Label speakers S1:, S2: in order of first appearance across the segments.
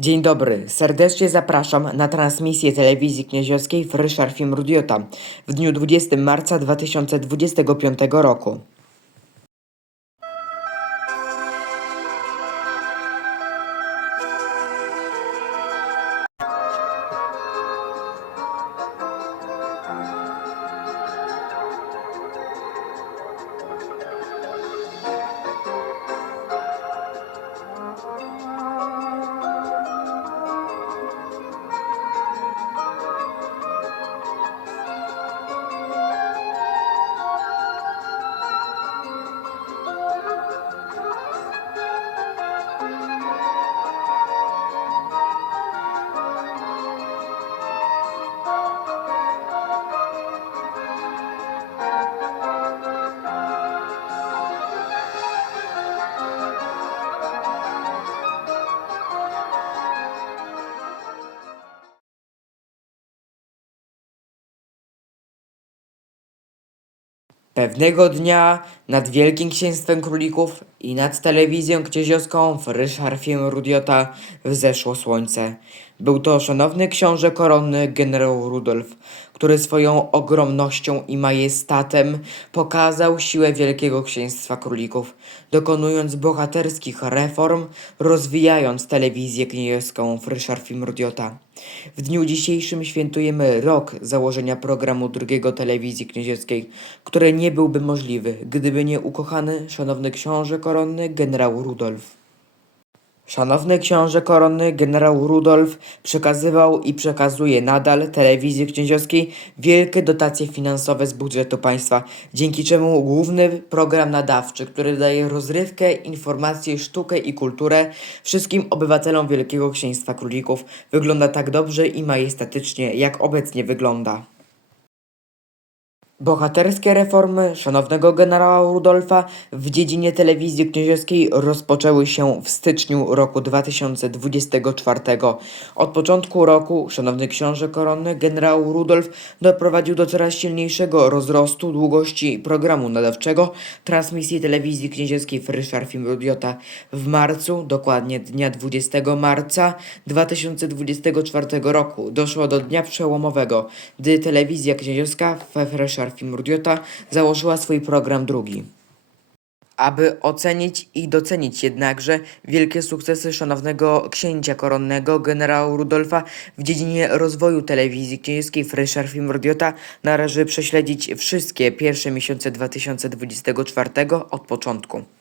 S1: Dzień dobry, serdecznie zapraszam na transmisję telewizji knieziowskiej Fryszar Film Rudiota w dniu 20 marca 2025 roku. Pewnego dnia nad Wielkim Księstwem Królików i nad telewizją knieziowską Fryszar Film Rudiota wzeszło słońce. Był to szanowny książę koronny generał Rudolf, który swoją ogromnością i majestatem pokazał siłę Wielkiego Księstwa Królików, dokonując bohaterskich reform, rozwijając telewizję kniejowską Fryszar Film Rudiota. W dniu dzisiejszym świętujemy rok założenia programu drugiego telewizji kniezieckiej, który nie byłby możliwy, gdyby nie ukochany, szanowny książę koronny generał Rudolf. Szanowny książę koronny generał Rudolf przekazywał i przekazuje nadal telewizji knieziowskiej wielkie dotacje finansowe z budżetu państwa, dzięki czemu główny program nadawczy, który daje rozrywkę, informacje, sztukę i kulturę wszystkim obywatelom Wielkiego Księstwa Królików wygląda tak dobrze i majestatycznie, jak obecnie wygląda. Bohaterskie reformy szanownego generała Rudolfa w dziedzinie telewizji knieziowskiej rozpoczęły się w styczniu roku 2024. Od początku roku szanowny książę koronny generał Rudolf doprowadził do coraz silniejszego rozrostu długości programu nadawczego transmisji telewizji knieziowskiej Fryszar Film Rudiota. W marcu, dokładnie dnia 20 marca 2024 roku doszło do dnia przełomowego, gdy telewizja knieziowska Fryszar Film Rudiota założyła swój program drugi. Aby ocenić i docenić jednakże wielkie sukcesy szanownego księcia koronnego generała Rudolfa w dziedzinie rozwoju telewizji kniedziewskiej Fryszar Film Rudiota należy prześledzić wszystkie pierwsze miesiące 2024 od początku.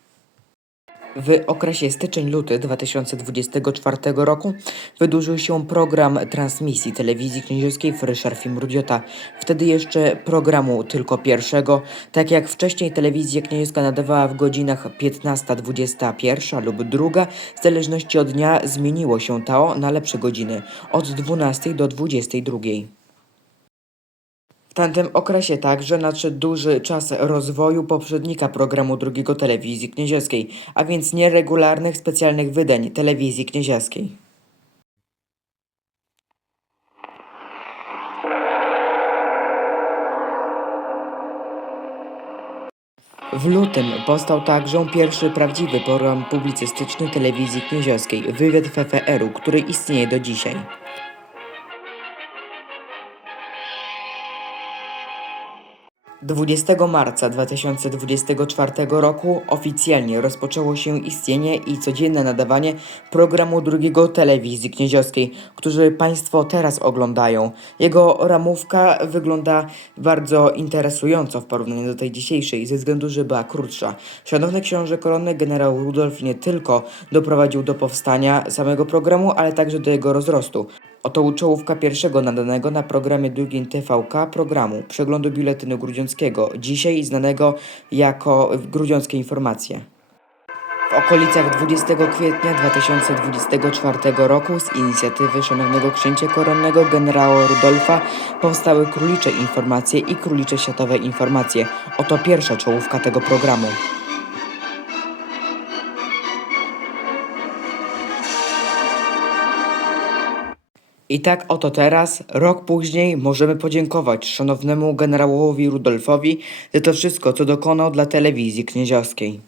S1: W okresie styczeń-luty 2024 roku wydłużył się program transmisji telewizji kniedziowskiej Fryszar Film Rudiota. Wtedy jeszcze programu tylko pierwszego, tak jak wcześniej telewizja kniedziowska nadawała w godzinach 15-21 lub druga, w zależności od dnia zmieniło się to na lepsze godziny, od 12 do 22. Tamtym okresie także nadszedł duży czas rozwoju poprzednika programu drugiego telewizji kniedziowskiej, a więc nieregularnych specjalnych wydań telewizji kniedziowskiej. W lutym powstał także pierwszy prawdziwy program publicystyczny telewizji kniedziowskiej, wywiad FFR-u, który istnieje do dzisiaj. 20 marca 2024 roku oficjalnie rozpoczęło się istnienie i codzienne nadawanie programu drugiego telewizji kniedziowskiej, który Państwo teraz oglądają. Jego ramówka wygląda bardzo interesująco w porównaniu do tej dzisiejszej, ze względu, że była krótsza. Szanowny książę koronny generał Rudolf nie tylko doprowadził do powstania samego programu, ale także do jego rozrostu. Oto czołówka pierwszego nadanego na programie drugim TVK programu Przeglądu Biuletynu Grudziąckiego, dzisiaj znanego jako Grudziąckie Informacje. W okolicach 20 kwietnia 2024 roku z inicjatywy szanownego księcia koronnego generała Rudolfa powstały Królicze Informacje i Królicze Światowe Informacje. Oto pierwsza czołówka tego programu. I tak oto teraz, rok później, możemy podziękować szanownemu generałowi Rudolfowi za to wszystko, co dokonał dla telewizji kniedziowskiej.